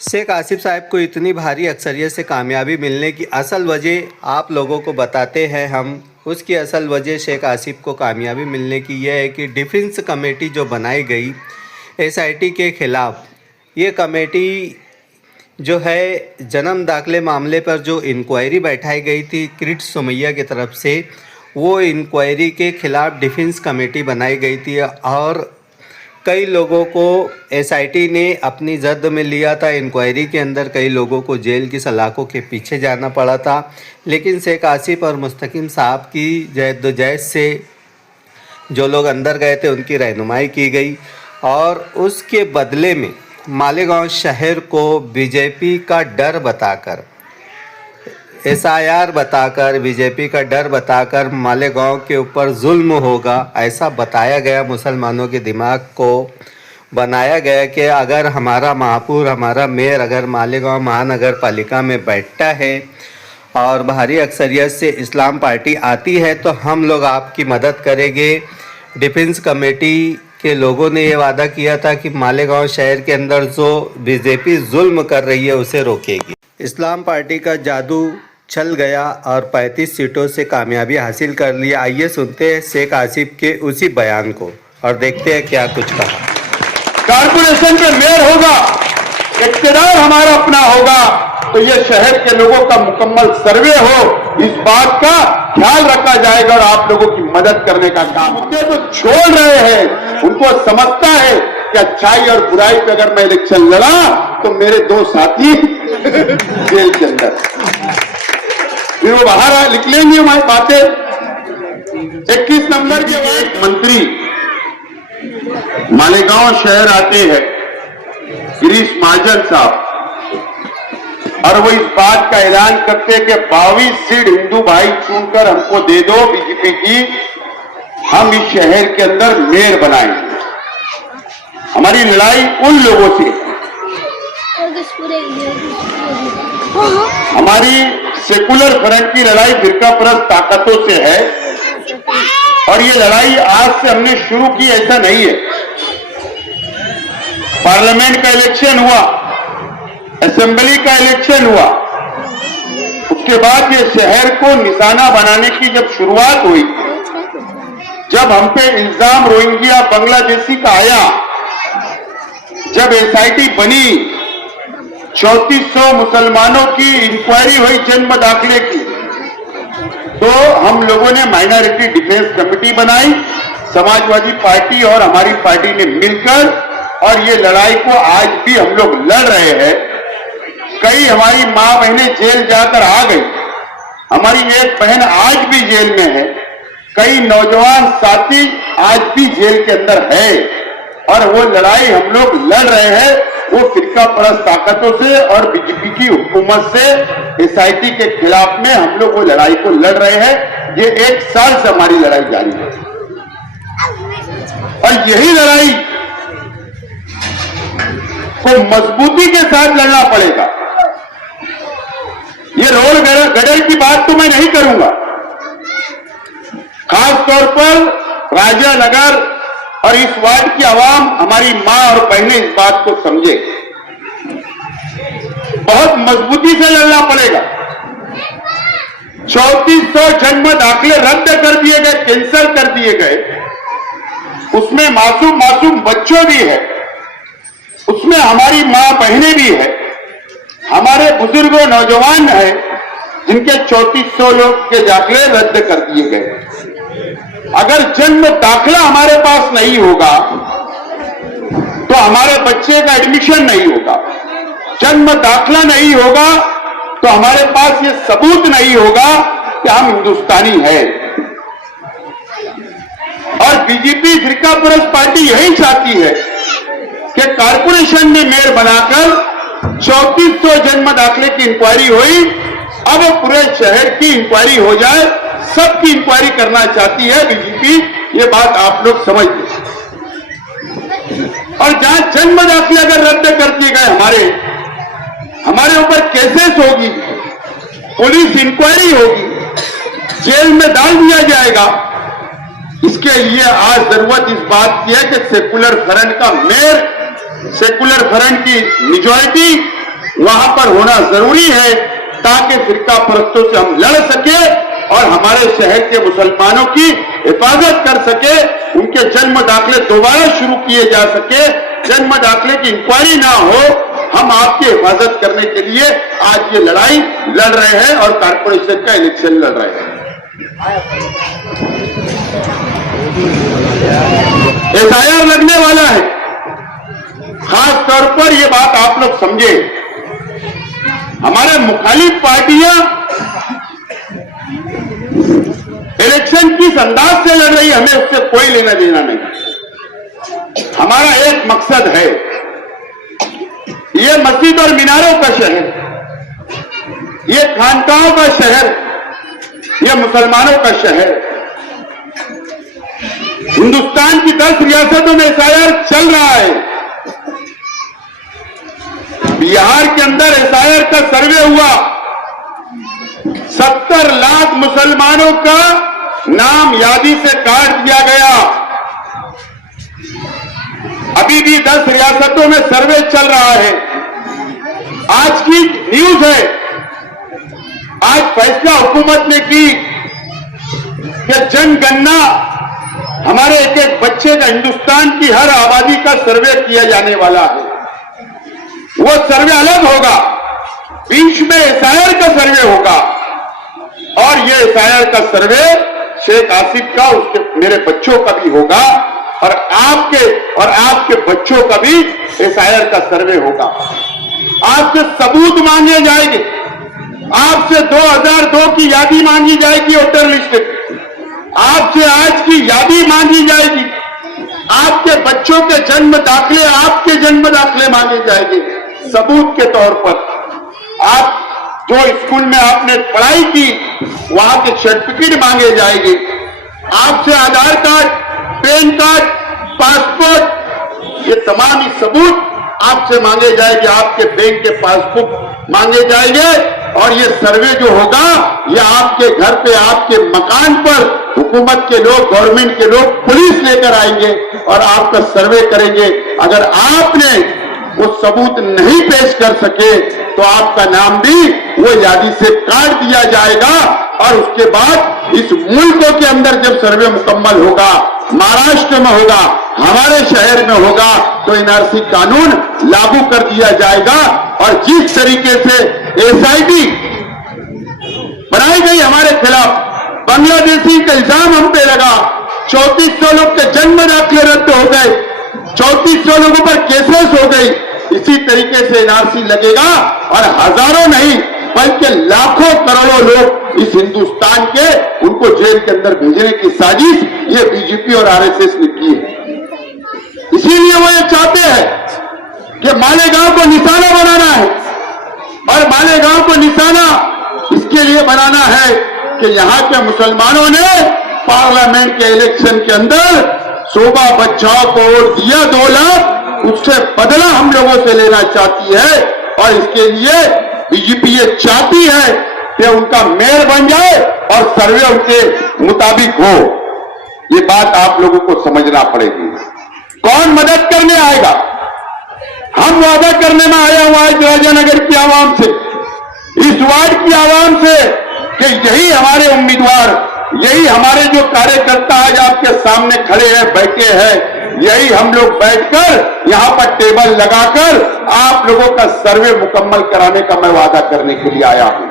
शेख आसिफ साहब को इतनी भारी अक्सरियत से कामयाबी मिलने की असल वजह आप लोगों को बताते हैं हम। उसकी असल वजह शेख आसिफ को कामयाबी मिलने की यह है कि डिफेंस कमेटी जो बनाई गई एसआईटी के ख़िलाफ़, ये कमेटी जो है जन्म दाखिले मामले पर जो इंक्वायरी बैठाई गई थी किरीट सोमैया की तरफ से, वो इंक्वायरी के ख़िलाफ़ डिफेंस कमेटी बनाई गई थी और कई लोगों को एसआईटी ने अपनी जद में लिया था। इंक्वायरी के अंदर कई लोगों को जेल की सलाखों के पीछे जाना पड़ा था, लेकिन शेख आसिफ और मुस्तकीम साहब की जद्दोजहद से जो लोग अंदर गए थे उनकी रहनुमाई की गई और उसके बदले में मालेगांव शहर को बीजेपी का डर बताकर, एसआईआर बताकर, बीजेपी का डर बताकर मालेगांव के ऊपर जुल्म होगा ऐसा बताया गया। मुसलमानों के दिमाग को बनाया गया कि अगर हमारा महापौर, हमारा मेयर अगर मालेगांव महानगर पालिका में बैठता है और भारी अक्सरियत से इस्लाम पार्टी आती है तो हम लोग आपकी मदद करेंगे। डिफेंस कमेटी के लोगों ने ये वादा किया था कि मालेगांव शहर के अंदर जो बीजेपी जुल्म कर रही है उसे रोकेगी। इस्लाम पार्टी का जादू चल गया और 35 सीटों से कामयाबी हासिल कर लिया। आइए सुनते हैं शेख आसिफ के उसी बयान को और देखते हैं क्या कुछ कहा। कारपोरेशन पे मेयर होगा, इख्तियार हमारा अपना होगा, तो ये शहर के लोगों का मुकम्मल सर्वे हो, इस बात का ख्याल रखा जाएगा और आप लोगों की मदद करने का काम। मुद्दे तो छोड़ रहे हैं, उनको समझता है कि अच्छाई और बुराई पे अगर मैं इलेक्शन लड़ा तो मेरे दो साथी जेल के अंदर, फिर वो बाहर निकलेंगे हमारी बातें। 21 नंबर के बाद मंत्री मालेगांव शहर आते हैं गिरीश महाजन साहब, और वो इस बात का ऐलान करते हैं कि 22 सीट हिंदू भाई चुनकर हमको दे दो बीजेपी की, हम इस शहर के अंदर मेयर बनाएंगे। हमारी लड़ाई उन लोगों से, हमारी सेकुलर फ्रंट की लड़ाई फिरकापरस्त ताकतों से है और ये लड़ाई आज से हमने शुरू की ऐसा नहीं है। पार्लियामेंट का इलेक्शन हुआ, असेंबली का इलेक्शन हुआ, उसके बाद ये शहर को निशाना बनाने की जब शुरुआत हुई, जब हम पे इल्जाम रोहिंग्या बांग्लादेशी का आया, जब एसआईटी बनी, 3400 मुसलमानों की इंक्वायरी हुई जन्म दाखिले की, तो हम लोगों ने माइनॉरिटी डिफेंस कमेटी बनाई, समाजवादी पार्टी और हमारी पार्टी ने मिलकर, और ये लड़ाई को आज भी हम लोग लड़ रहे हैं। कई हमारी मां बहनें जेल जाकर आ गई, हमारी एक बहन आज भी जेल में है, कई नौजवान साथी आज भी जेल के अंदर है, और वो लड़ाई हम लोग लड़ रहे हैं वो फिरका परस्त ताकतों से और बीजेपी की हुकूमत से, एसआईटी के खिलाफ में हम लोग वो लड़ाई को लड़ रहे हैं। ये 1 साल से हमारी लड़ाई जारी है और यही लड़ाई को मजबूती के साथ लड़ना पड़ेगा। ये रोड गडर की बात तो मैं नहीं करूंगा, खास तौर पर राजानगर और इस वार्ड की आवाम, हमारी मां और बहनें इस बात को समझे, बहुत मजबूती से लड़ना पड़ेगा। 3400 जन्म दाखिले रद्द कर दिए गए, कैंसिल कर दिए गए, उसमें मासूम बच्चों भी है, उसमें हमारी मां बहनें भी है, हमारे बुजुर्गों नौजवान है जिनके 3400 लोग के दाखिले रद्द कर दिए गए। अगर जन्म दाखिला हमारे पास नहीं होगा तो हमारे बच्चे का एडमिशन नहीं होगा, जन्म दाखिला नहीं होगा तो हमारे पास ये सबूत नहीं होगा कि हम हिंदुस्तानी हैं। और बीजेपी फिरकापरस्त पार्टी यही चाहती है कि कारपोरेशन में मेयर बनाकर 3400 जन्म दाखिले की इंक्वायरी हुई, अब पूरे शहर की इंक्वायरी हो जाए, सबकी इंक्वायरी करना चाहती है बीजेपी, ये बात आप लोग समझ लें। और जहां जन्म दाखिले अगर रद्द कर दिए गए, हमारे ऊपर केसेस होगी, पुलिस इंक्वायरी होगी, जेल में डाल दिया जाएगा। इसके लिए आज जरूरत इस बात की है कि सेकुलर फ्रंट का मेयर, सेकुलर फ्रंट की मेजॉरिटी वहां पर होना जरूरी है ताकि फिरका परस्तों से हम लड़ सके और हमारे शहर के मुसलमानों की हिफाजत कर सके, उनके जन्म दाखिले दोबारा शुरू किए जा सके, जन्म दाखिले की इंक्वायरी ना हो। हम आपकी हिफाजत करने के लिए आज ये लड़ाई लड़ रहे हैं और कारपोरेशन का इलेक्शन लड़ रहे हैं। एफआईआर लगने वाला है। खास तौर पर ये बात आप लोग समझे, हमारे मुखालिफ पार्टियां इलेक्शन किस अंदाज से लड़ रही है, हमें उससे कोई लेना देना नहीं। हमारा एक मकसद है, ये मस्जिद और मीनारों का शहर, ये खानकाहों का शहर, ये मुसलमानों का शहर। हिंदुस्तान की 10 रियासतों में एफआईआर चल रहा है। बिहार के अंदर एफआईआर का सर्वे हुआ, 70 लाख मुसलमानों का नाम यादी से काट दिया गया। अभी भी 10 रियासतों में सर्वे चल रहा है। आज की न्यूज है, आज फैसला हुकूमत ने की कि जनगणना, हमारे एक एक बच्चे का, हिंदुस्तान की हर आबादी का सर्वे किया जाने वाला है। वो सर्वे अलग होगा, बीच में एफआईआर का सर्वे होगा और ये एफआईआर का सर्वे शेख आसिफ का, उसके मेरे बच्चों का भी होगा और आपके बच्चों का भी एफआईआर का सर्वे होगा। आपसे सबूत मांगे जाएंगे, आपसे 2002 की यादी मांगी जाएगी, वोटर लिस्ट, आपसे आज की यादी मांगी जाएगी, आपके बच्चों के जन्म दाखिले, आपके जन्म दाखिले मांगे जाएंगे सबूत के तौर पर। आप जो स्कूल में आपने पढ़ाई की वहां के सर्टिफिकेट मांगे जाएंगे, आपसे आधार कार्ड, पैन कार्ड, पासपोर्ट, ये तमाम ही सबूत आपसे मांगे जाएंगे, आपके बैंक के पासबुक मांगे जाएंगे और ये सर्वे जो होगा ये आपके घर पे, आपके मकान पर हुकूमत के लोग, गवर्नमेंट के लोग, पुलिस लेकर आएंगे और आपका सर्वे करेंगे। अगर आपने वो सबूत नहीं पेश कर सके तो आपका नाम भी वो यादी से काट दिया जाएगा और उसके बाद इस मुल्कों के अंदर जब सर्वे मुकम्मल होगा, महाराष्ट्र में होगा, हमारे शहर में होगा, तो एनआरसी कानून लागू कर दिया जाएगा। और जिस तरीके से एसआईटी बनाई गई हमारे खिलाफ, बांग्लादेशी का इल्जाम हम पे लगा, 3400 लोग के जन्म दाखिले रद्द हो गए, 3400 लोगों पर केसेस हो गई, इसी तरीके से एनआरसी लगेगा और हजारों नहीं बल्कि लाखों करोड़ों लोग इस हिंदुस्तान के, उनको जेल के अंदर भेजने की साजिश ये बीजेपी और आरएसएस ने की है। इसीलिए वो ये चाहते हैं कि मालेगांव को निशाना बनाना है और मालेगांव को निशाना इसके लिए बनाना है कि यहां के मुसलमानों ने पार्लियामेंट के इलेक्शन के अंदर शोभा बच्चाओं को वोट दिया 2 लाख, उससे बदला हम लोगों से लेना चाहती है और इसके लिए बीजेपी ये चाहती है कि उनका मेयर बन जाए और सर्वे उनके मुताबिक हो। ये बात आप लोगों को समझना पड़ेगी। कौन मदद करने आएगा? हम वादा करने में आया हुआ है राजानगर की आवाम से, इस वार्ड की आवाम से, कि यही हमारे उम्मीदवार, यही हमारे जो कार्यकर्ता आज आपके सामने खड़े हैं, बैठे हैं, यही हम लोग बैठकर यहां पर टेबल लगाकर आप लोगों का सर्वे मुकम्मल कराने का मैं वादा करने के लिए आया हूं।